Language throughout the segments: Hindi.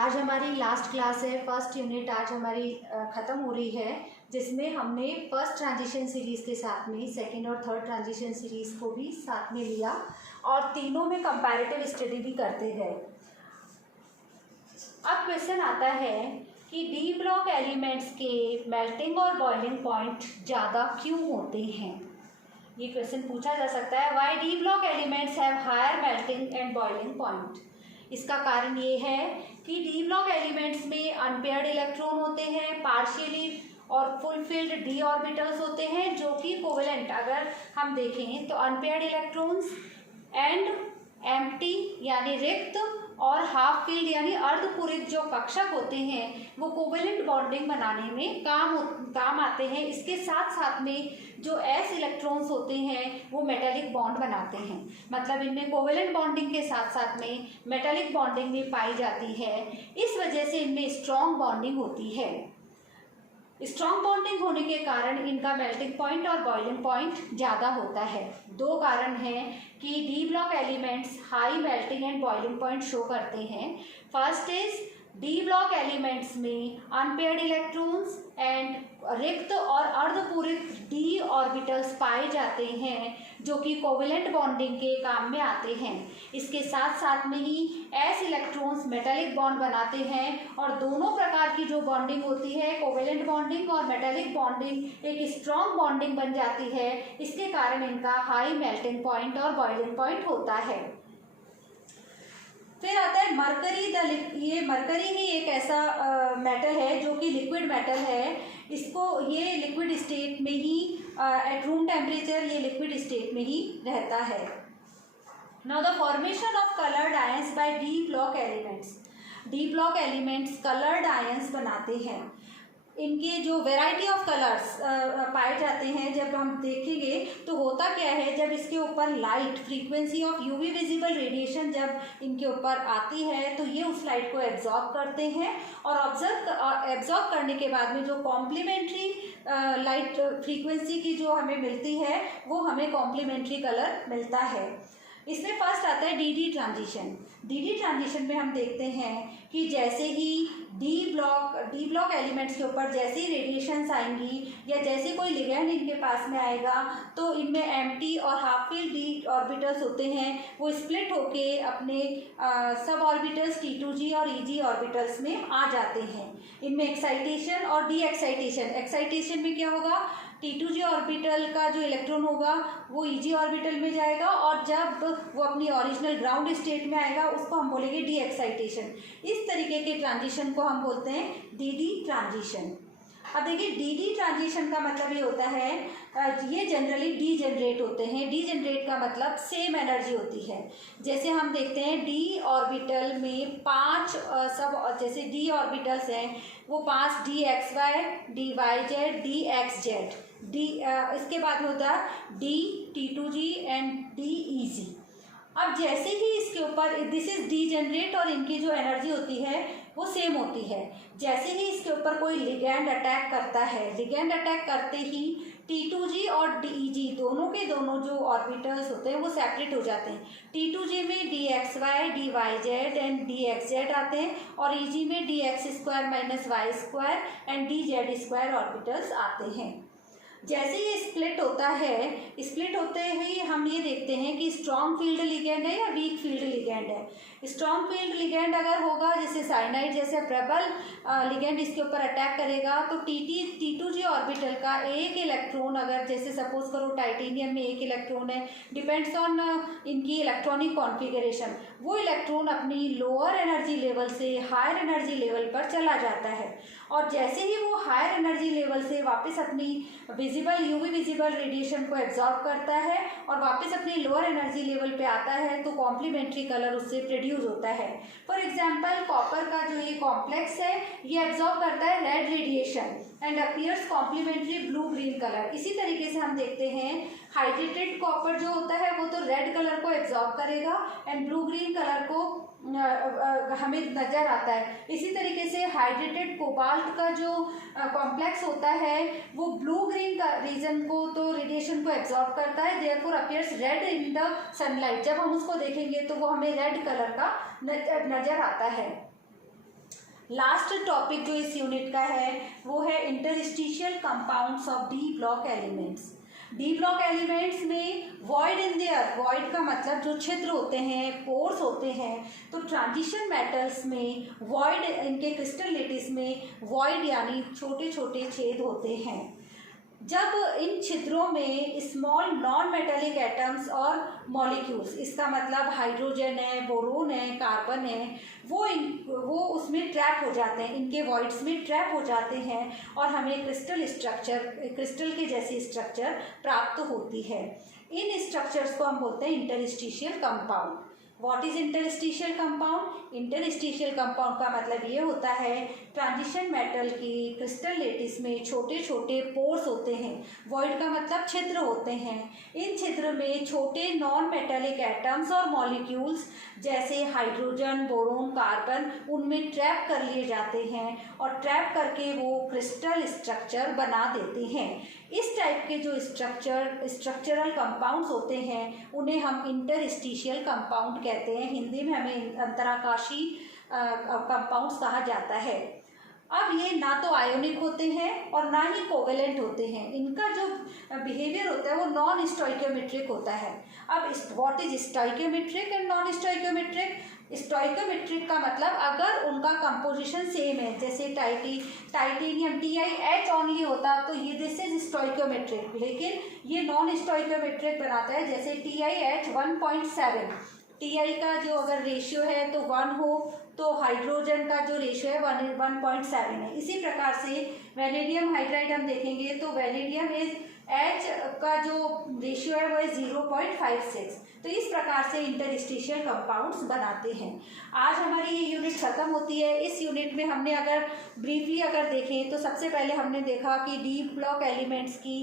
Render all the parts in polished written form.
आज हमारी लास्ट क्लास है, फर्स्ट यूनिट आज हमारी ख़त्म हो रही है, जिसमें हमने फर्स्ट ट्रांजिशन सीरीज़ के साथ में सेकंड और थर्ड ट्रांजिशन सीरीज़ को भी साथ में लिया और तीनों में कंपैरेटिव स्टडी भी करते गए। अब क्वेश्चन आता है कि डी ब्लॉक एलिमेंट्स के मेल्टिंग और बॉइलिंग पॉइंट ज़्यादा क्यों होते हैं। ये क्वेश्चन पूछा जा सकता है, why D block elements have higher melting and boiling point. इसका कारण ये है कि डी ब्लॉक एलिमेंट्स में अनपेयर्ड इलेक्ट्रॉन होते हैं, पार्शियली और फुलफिल्ड डी ऑर्बिटल्स होते हैं, जो कि कोवेलेंट अगर हम देखें तो अनपेयर्ड इलेक्ट्रॉन्स एंड एम्प्टी यानी रिक्त और हाफ फील्ड यानी अर्धपूरित जो कक्षक होते हैं वो कोवेलेंट बॉन्डिंग बनाने में काम आते हैं। इसके साथ साथ में जो एस इलेक्ट्रॉन्स होते हैं वो मेटालिक बॉन्ड बनाते हैं, मतलब इनमें कोवेलेंट बॉन्डिंग के साथ साथ में मेटालिक बॉन्डिंग भी पाई जाती है। इस वजह से इनमें स्ट्रॉन्ग बॉन्डिंग होती है। स्ट्रॉन्ग बॉन्डिंग होने के कारण इनका मेल्टिंग पॉइंट और बॉइलिंग पॉइंट ज़्यादा होता है। दो कारण हैं कि D block elements high melting and boiling point show करते हैं। First is D block elements में अनपेयर्ड इलेक्ट्रॉन्स एंड रिक्त और अर्धपूरित डी ऑर्बिटल्स पाए जाते हैं, जो कि कोवेलेंट बॉन्डिंग के काम में आते हैं। इसके साथ साथ में ही एस इलेक्ट्रॉन्स मेटालिक बॉन्ड बनाते हैं और दोनों प्रकार की जो बॉन्डिंग होती है, कोवेलेंट बॉन्डिंग और मेटालिक बॉन्डिंग, एक स्ट्रॉन्ग बॉन्डिंग बन जाती है। इसके कारण इनका हाई मेल्टिंग पॉइंट और बॉइलिंग पॉइंट होता है। फिर आता है मरकरी। ये मरकरी ही एक ऐसा मेटल है जो कि लिक्विड मेटल है। इसको ये लिक्विड स्टेट में ही एट रूम टेम्परेचर ये लिक्विड स्टेट में ही रहता है। Now the formation of coloured ions by D block elements. D block elements coloured ions बनाते हैं। इनके जो वेराइटी ऑफ कलर्स पाए जाते हैं, जब हम देखेंगे तो होता क्या है, जब इसके ऊपर light frequency of UV visible radiation जब इनके ऊपर आती है तो ये उस लाइट को एब्जॉर्ब करते हैं और एब्जॉर्ब करने के बाद में जो कॉम्प्लीमेंट्री लाइट फ्रीक्वेंसी की जो हमें मिलती है वो हमें कॉम्प्लीमेंट्री कलर मिलता है। इसमें फर्स्ट आता है डी ट्रांजिशन। डी ट्रांजिशन में हम देखते हैं कि जैसे ही डी ब्लॉक एलिमेंट्स के ऊपर जैसे ही रेडिएशंस आएंगी या जैसे कोई लिगैंड इनके पास में आएगा तो इनमें एम्प्टी और हाफ फील्ड डी ऑर्बिटल्स होते हैं, वो स्प्लिट होके अपने सब ऑर्बिटल्स T2G और EG ऑर्बिटल्स में आ जाते हैं। इनमें एक्साइटेशन और डी एक्साइटेशन में क्या होगा, T2G ऑर्बिटल का जो इलेक्ट्रॉन होगा वो EG ऑर्बिटल में जाएगा और जब वो अपनी ओरिजिनल ग्राउंड स्टेट में आएगा उसको हम बोलेंगे डी एक्साइटेशन। इस तरीके के ट्रांजिशन को हम बोलते हैं डी ट्रांजिशन। अब देखिए डी ट्रांजिशन का मतलब ये होता है, ये जनरली डी जनरेट होते हैं। डी जनरेट का मतलब सेम एनर्जी होती है। जैसे हम देखते हैं डी ऑर्बिटल में 5 सब, जैसे डी ऑर्बिटल्स हैं वो 5 DXY, DYZ, DXZ, इसके बाद में होता है T2G एंड DEG। अब जैसे ही इसके ऊपर दिस इज डी जनरेट और इनकी जो एनर्जी होती है वो सेम होती है। जैसे ही इसके ऊपर कोई लिगैंड अटैक करता है, लिगैंड अटैक करते ही T2G और DEG दोनों के दोनों जो ऑर्बिटल्स होते हैं वो सेपरेट हो जाते हैं। T2G में DXY, DYZ एंड DXZ आते हैं और EG में DX² - Y² and DZ² orbitals आते हैं। जैसे ये स्प्लिट होता है, स्प्लिट होते ही हम ये देखते हैं कि स्ट्रॉन्ग फील्ड लिगैंड है या वीक फील्ड लिगैंड है। स्ट्रॉन्ग फील्ड लिगैंड अगर होगा, जैसे साइनाइड जैसे प्रबल लिगैंड इसके ऊपर अटैक करेगा तो T2G ऑर्बिटल का एक इलेक्ट्रॉन, अगर जैसे सपोज करो टाइटेनियम में एक इलेक्ट्रॉन है, डिपेंड्स ऑन इनकी इलेक्ट्रॉनिक कॉन्फ़िगरेशन, वो इलेक्ट्रॉन अपनी लोअर एनर्जी लेवल से हायर एनर्जी लेवल पर चला जाता है और जैसे ही वो हायर एनर्जी लेवल से वापस अपनी यूवी विजिबल रेडिएशन को एब्जॉर्ब करता है और वापस अपनी लोअर एनर्जी लेवल पे आता है तो कॉम्प्लीमेंट्री कलर उससे प्रोड्यूस होता है। फॉर एग्जांपल कॉपर का जो ये कॉम्प्लेक्स है ये एब्जॉर्ब करता है red radiation and appears complementary blue green colour. इसी तरीके से हम देखते हैं हाइड्रेटेड कॉपर जो होता है वो तो रेड कलर को एब्जॉर्ब करेगा एंड ब्लू ग्रीन कलर को हमें नज़र आता है। इसी तरीके से हाइड्रेटेड कोबाल्ट का जो कॉम्प्लेक्स होता है वो ब्लू ग्रीन का रीजन को तो रेडिएशन को एब्जॉर्ब करता है, therefore appears red in the sunlight. जब हम उसको देखेंगे तो वो हमें रेड कलर का नज़र आता है। लास्ट टॉपिक जो इस यूनिट का है वो है interstitial compounds of D block elements. D block elements में वॉइड इन देयर, वॉइड का मतलब जो छिद्र होते हैं, पोर्स होते हैं, तो ट्रांजिशन मेटल्स में वॉइड, इनके क्रिस्टल लेटिस में वॉइड यानी छोटे छोटे छेद होते हैं। जब इन छिद्रों में स्मॉल नॉन मेटेलिक एटम्स और मॉलिक्यूल्स, इसका मतलब हाइड्रोजन है, बोरोन है, कार्बन है, वो उसमें ट्रैप हो जाते हैं, इनके वॉइड्स में ट्रैप हो जाते हैं और हमें क्रिस्टल स्ट्रक्चर, क्रिस्टल के जैसी स्ट्रक्चर प्राप्त होती है। इन स्ट्रक्चर्स को हम बोलते हैं interstitial compound. What is interstitial compound? Interstitial compound का मतलब ये होता है ट्रांजिशन मेटल की क्रिस्टल लेटिस में छोटे छोटे पोर्स होते हैं, वॉइड का मतलब छिद्र होते हैं। इन छिद्र में छोटे नॉन मेटेलिक एटम्स और मॉलिक्यूल्स जैसे हाइड्रोजन, बोरोन, कार्बन उनमें ट्रैप कर लिए जाते हैं और ट्रैप करके वो क्रिस्टल स्ट्रक्चर बना देते हैं। इस टाइप के जो स्ट्रक्चरल कंपाउंड्स होते हैं उन्हें हम इंटरस्टिशियल कंपाउंड कहते हैं। हिंदी में हमें अंतराकाशी कंपाउंड्स कहा जाता है। अब ये ना तो आयोनिक होते हैं और ना ही कोवेलेंट होते हैं, इनका जो बिहेवियर होता है वो नॉन स्टोइकियोमेट्रिक होता है। अब what is stoichiometric and non stoichiometric? Stoichiometric का मतलब अगर उनका कंपोजिशन सेम है, जैसे टाइटेनियम TiH ओनली होता तो ये दिस इज स्टोइकियोमेट्रिक, लेकिन ये नॉन स्टोइकियोमेट्रिक बनाता है। जैसे TiH 1.7, Ti का जो अगर रेशियो है तो 1 हो तो हाइड्रोजन का जो रेशियो है 1.7 है। इसी प्रकार से वैनेडियम हाइड्राइड हम देखेंगे तो वैनेडियम इज H का जो रेशियो है वो है 0.56। तो इस प्रकार से इंटरस्टिशियल कंपाउंड्स बनाते हैं। आज हमारी ये यूनिट ख़त्म होती है। इस यूनिट में हमने अगर ब्रीफली अगर देखें तो सबसे पहले हमने देखा कि डी ब्लॉक एलिमेंट्स की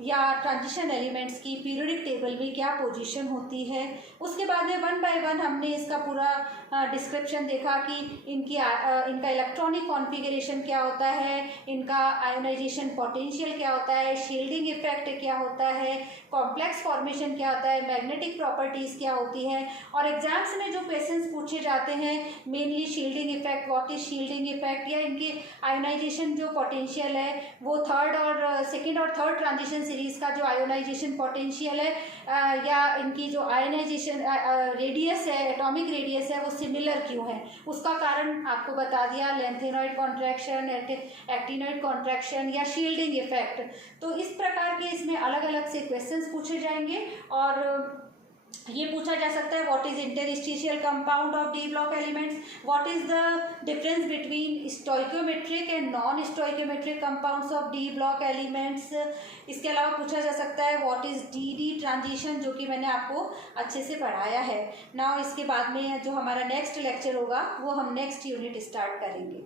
या ट्रांजिशन एलिमेंट्स की पीरियोडिक टेबल में क्या पोजीशन होती है। उसके बाद में 1 बाय 1 हमने इसका पूरा डिस्क्रिप्शन देखा कि इनका इलेक्ट्रॉनिक कॉन्फ़िगरेशन क्या होता है, इनका आयोनाइजेशन पोटेंशियल क्या होता है, शील्डिंग इफेक्ट क्या होता है, कॉम्प्लेक्स फॉर्मेशन क्या होता है, मैग्नेटिक प्रॉपर्टीज़ क्या होती हैं। और एग्जाम्स में जो क्वेश्चंस पूछे जाते हैं mainly shielding effect, what is shielding effect, या इनके आयोनाइजेशन जो पोटेंशियल है वो सेकेंड और थर्ड ट्रांजिशन सीरीज का जो आयोनाइजेशन पोटेंशियल है या इनकी जो आयोनाइजेशन रेडियस है, एटॉमिक रेडियस है, वो सिमिलर क्यों है, उसका कारण आपको बता दिया। लेंथेनॉइड कॉन्ट्रैक्शन, एक्टिनॉइड कॉन्ट्रैक्शन या शील्डिंग इफेक्ट। तो इस प्रकार के इसमें अलग अलग से क्वेश्चंस पूछे जाएंगे और ये पूछा जा सकता है what is interstitial compound of D block elements, what is the difference between stoichiometric and non stoichiometric compounds of D block elements. इसके अलावा पूछा जा सकता है व्हाट इज डी ट्रांजिशन, जो कि मैंने आपको अच्छे से पढ़ाया है। नाउ इसके बाद में जो हमारा नेक्स्ट लेक्चर होगा वो हम नेक्स्ट यूनिट स्टार्ट करेंगे।